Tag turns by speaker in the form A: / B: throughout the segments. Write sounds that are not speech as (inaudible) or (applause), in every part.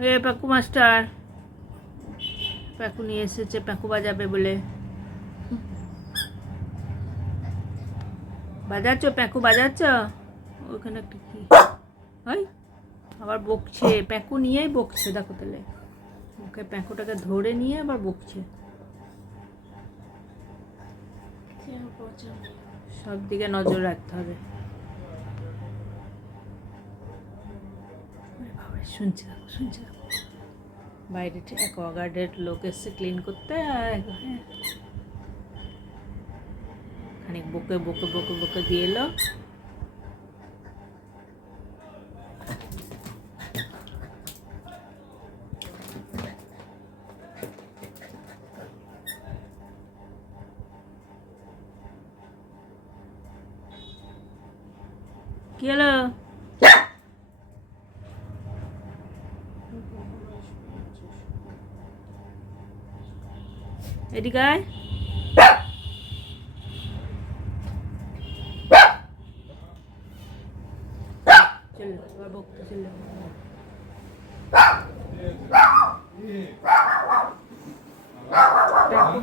A: এ প্যাকু master. প্যাকু নিয়ে এসেছে প্যাকু বাজাবে বলে। বাজাচ্ছ প্যাকু বাজাচ্ছ? ওখানে একটা কি? হয় আবার বকছে। প্যাকু নিয়েই বকছে, দেখো তাহলে। ওকে প্যাকুটাকে ধরে নিয়ে আবার বকছে। সব দিকে নজর রাখতে হবে ওরে বাবারে, শুনছি দেখো শুনছি দেখো বাইরে অ্যাকোয়াগার্ডের লোক এসছে ক্লিন করতে, আর খানিক বকে বকে বকে বকে দিয়ে এলো। কি হলো? এদিকে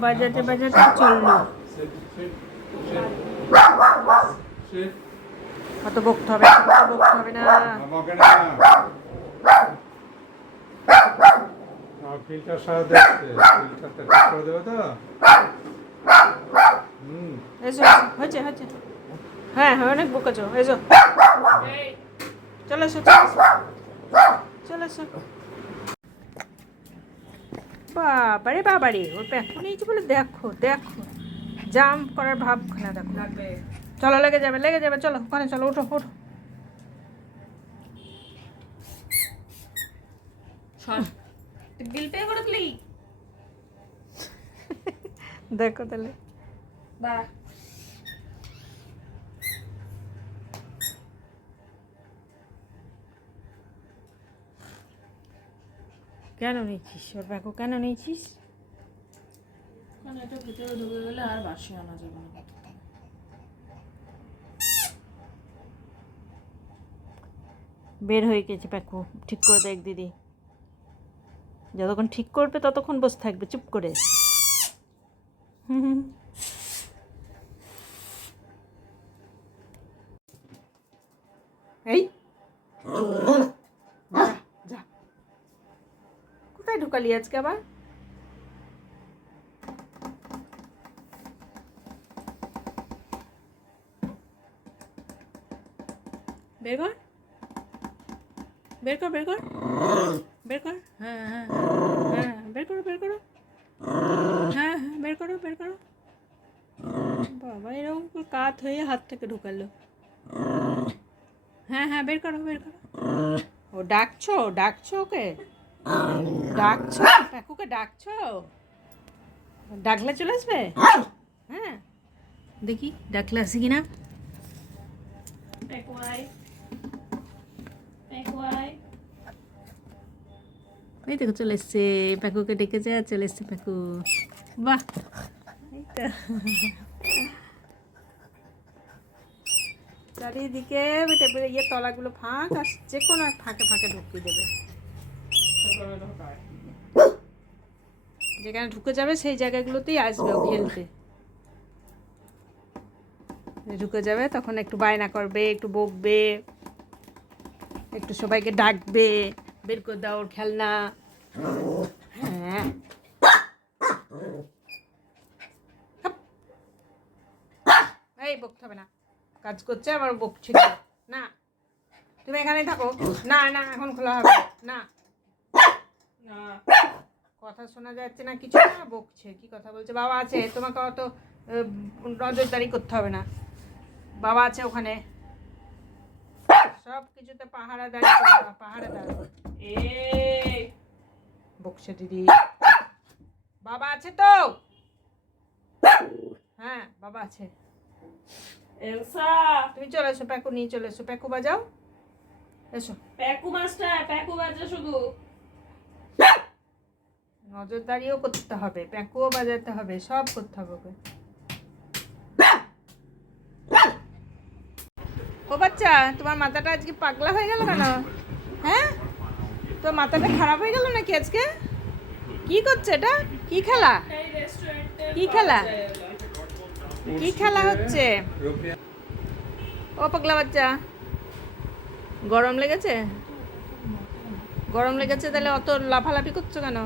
A: বাজাতে বাজাতে চলল কত বকতে হবে কত বকতে হবে না
B: ফিল্টার সারা দেখছে ফিল্টারটা ঠিক করে দেবে তো? হুম।
A: এসো হয়েছে হয়েছে। হ্যাঁ হ্যাঁ অনেক বকেছো এসো চলে এসো চলে এসো। চলে এসো। বাবারে বাবারে ওর প্যাকু নিয়েছি বলে দেখো দেখো। জাম্প করার ভাব ভাবখানা দেখো। চলো লেগে যাবে লেগে যাবে চলো ওখানে চলো ওঠো ওঠো।
C: বিল পে করে দিলি
A: দেখো তাহলে।
C: বা।
A: কেন নিয়েছিস? ওর প্যাকু কেন নিয়েছিস?
C: এটা ভিতরে ঢুকে গেলে আর বাসি আনা যাবে না।
A: বের হয়ে গেছে প্যাকু। ঠিক করে দেখ দিদি। যতক্ষণ ঠিক করবে ততক্ষণ বসে থাকবে, চুপ করে। এই। কোথায় ঢুকালি আজকে আবার? বের কর। বের কর বের কর। বের কর। হ্যাঁ হ্যাঁ হ্যাঁ বের করো বের করো। হ্যাঁ হ্যাঁ বের করো বের করো। বাবা এরকম কাত হয়ে হাত থেকে ঢুকালো। হ্যাঁ হ্যাঁ বের করো বের করো। ও ডাকছো ডাকছো ওকে? ডাকছো? কাকুকে ডাকছো? ডাকলে চলে আসবে? হ্যাঁ। দেখি ডাকলে আসে কিনা?
C: পেকুয়াই পেকুয়াই
A: এই দেখো, চলে এসছে প্যাকুকে ডেকে আর চলে এসছে প্যাকু। বাহ! চারিদিকে ইয়ে তলাগুলো ফাঁক, আর যে কোনো এক ফাঁকে ফাঁকে ঢুকিয়ে দেবে। যেখানে ঢুকে যাবে সেই জায়গাগুলোতেই আসবে খেলতে ঢুকে যাবে তখন একটু বায়না করবে, একটু বকবে, একটু সবাইকে ডাকবে, বের করে দাও খেলনা। এই বকতে হবে না। কাজ করছে আবার বকছে না। তুমি এখানেই থাকো। না না এখন খোলা হবে। না।
C: না।
A: কথা শোনা যাচ্ছে না কিছু না বকছে। কি কথা বলছে? বাবা আছে তোমাকে অত নজরদারি করতে হবে না। বাবা আছে ওখানে। সব কিছুতে পাহারা দাঁড়িয়ে পাহারা দাঁড়াবে বকছে দিদি। বাবা আছে তো? হ্যাঁ বাবা আছে।
C: এলসা।
A: তুমি চলে এসো প্যাকু নিয়ে চলে এসো। প্যাকু বাজাও। এসো।
C: প্যাকু মাস্টার প্যাকু বাজে শুধু।
A: নজরদারিও করতে হবে প্যাকুও বাজাতে হবে সব করতে হবে ওকে। ও বাচ্চা তোমার মাথাটা আজকে পাগলা হয়ে গেল কেন? হ্যাঁ? তো মাথাটা খারাপ হয়ে গেল নাকি আজকে? কি করছে এটা? কি খেলা? কি খেলা? কি খেলা হচ্ছে? ও পাগলা বাচ্চা। গরম লেগেছে? গরম লেগেছে তাহলে অত লাফালাফি করছ কেন?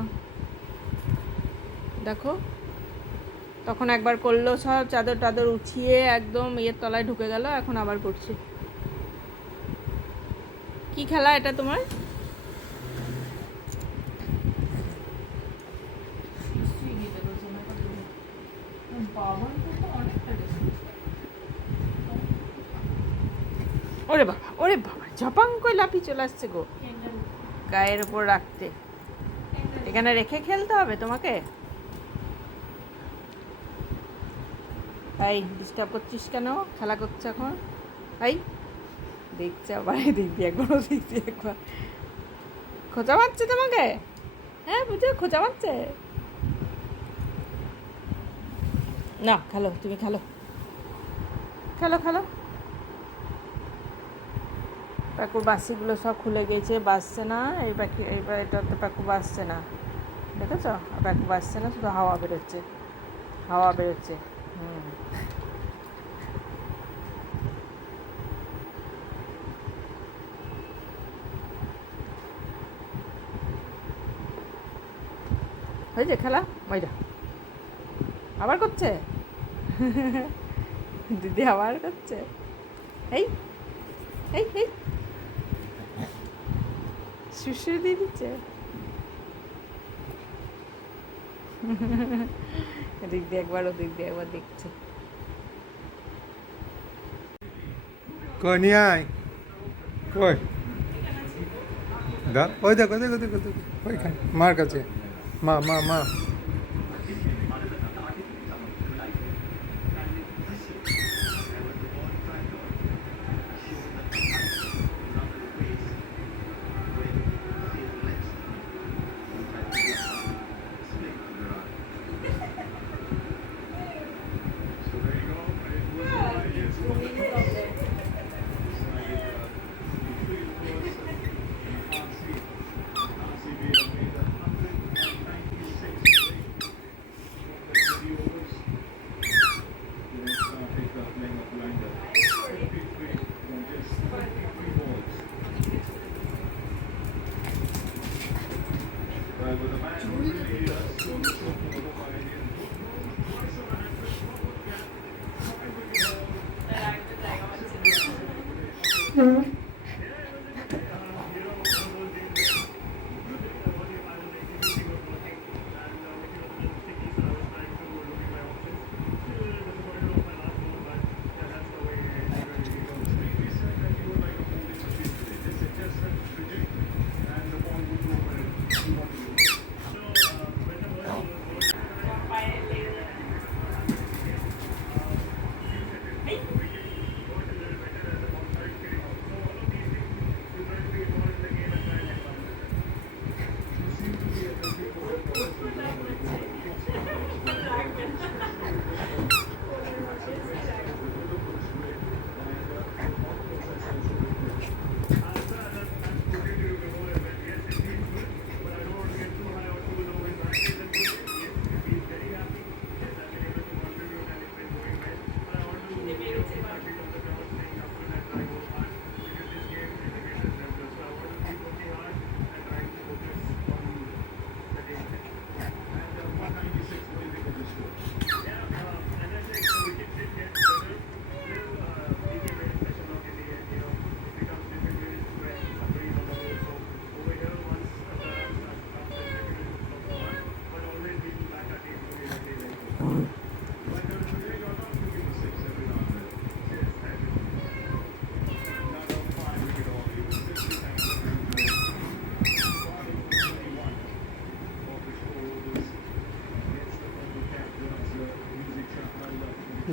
A: দেখো। তখন একবার করল, সব চাদর টাদর উঠিয়ে একদম ইয়ের তলায় ঢুকে গেল, এখন আবার করছি। কি খেলা এটা তোমার
C: বাবার তো অনেকটা distance।
A: ওরে বাবা ওরে বাবা, ঝপাং করে লাফিয়ে চলে আসছে গো। গায়ের উপর রাখতে। এখানে রেখে খেলতে হবে তোমাকে? এই ডিস্টার্ব করছিস কেন? খেলা করছে এখন? এই, দেখছে আবার দেখবি একবারও দেখবি একবার। খোঁচা মারছে তোমাকে? হ্যাঁ বুঝে খোঁচা মারছে। না, খেলো, তুমি খেলো। খেলো খেলো। পাকুর বাসিগুলো সব খুলে গেছে, বাসছে না, এই পাখি এইবার এটাতে পাকু বাসছে না। দেখেছ? পাকু বাসছে না, শুধু হাওয়া বেরোচ্ছে। হাওয়া বেরোচ্ছে, হুম। হয়েছে খেলা? মজা আবার করছে? (laughs) দিদি আবার করছে। এই এই এই। শুশুর দিয়ে দিচ্ছে? এদিক দিয়ে একবার, ওদিক দিয়ে একবার দেখছে।
B: কনিয়ায় কই? দা ওই দেখো দেখো দেখো দেখো, ওইখানে, মার কাছে। মা মা মা।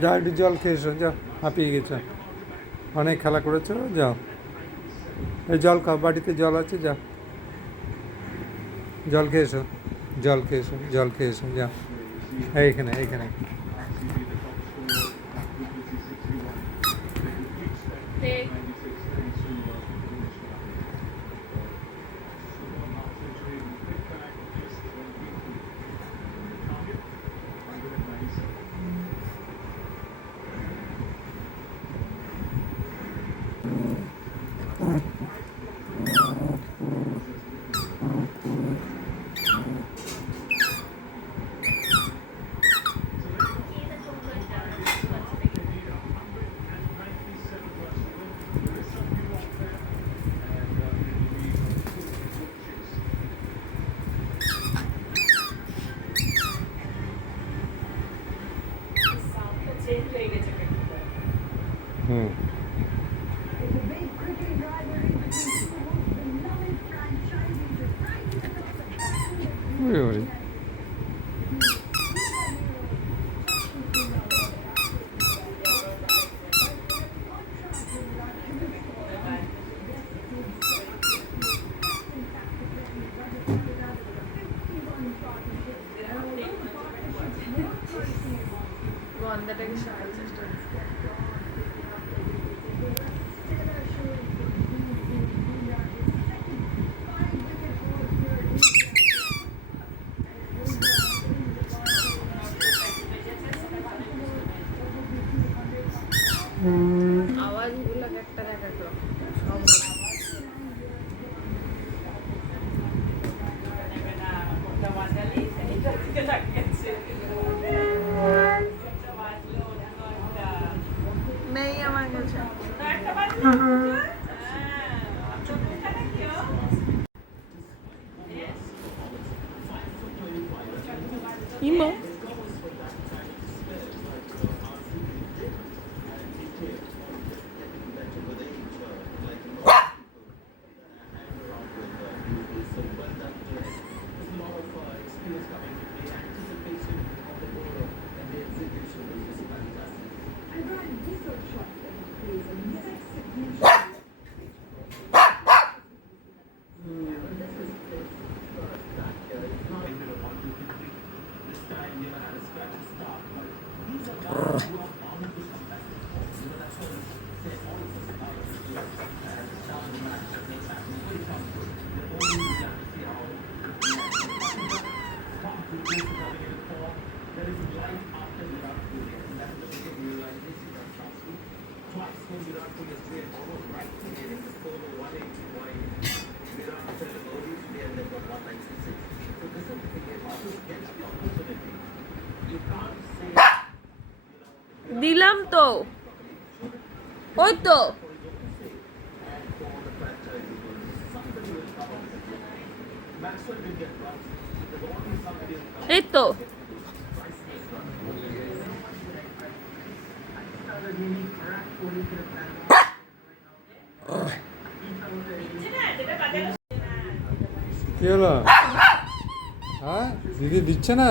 B: যাও একটু জল খেয়ে এসো যাও হাঁপিয়ে গেছো। অনেক খেলা করেছ, যাও। এই জল খাও বাড়িতে জল আছে, যাও। জল খেয়ে এসো জল খেয়ে এসো জল খেয়ে এসো যাও এইখানে এইখানে
C: Take
D: ওরে ওরে
C: İyi mi? দিলাম তো। ওই তো। এই তো।
D: হলো? হ্যাঁ? দিদি দিচ্ছে না?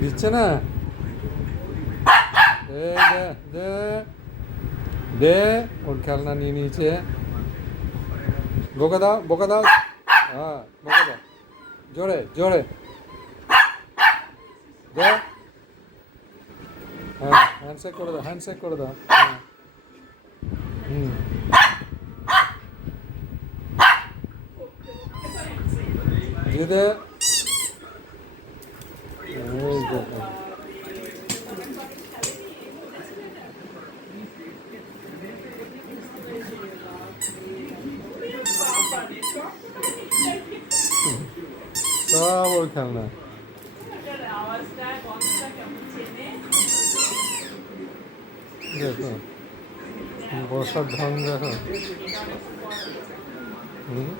D: দিচ্ছে না? দে দে দে দে ওর খেলনা নিয়ে নিয়েছে বোকা দাও বোকা দাও হ্যাঁ বোকা দাও জোরে জোরে দে হ্যাঁ হ্যান্ডশেক করে দাও হ্যান্ডশেক করে দাও হ্যাঁ হুম দিয়ে দে এই দেখো। সব না। দেখো বসার ঢং দেখো। হুম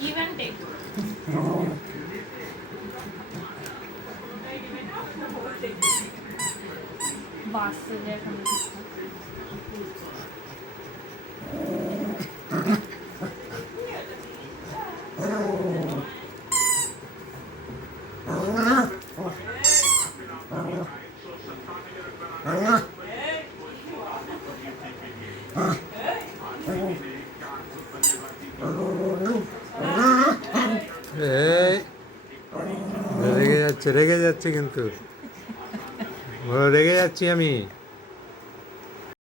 C: Give and take. বাসে এখন
D: এই রেগে যাচ্ছে কিন্তু। রেগে যাচ্ছি আমি?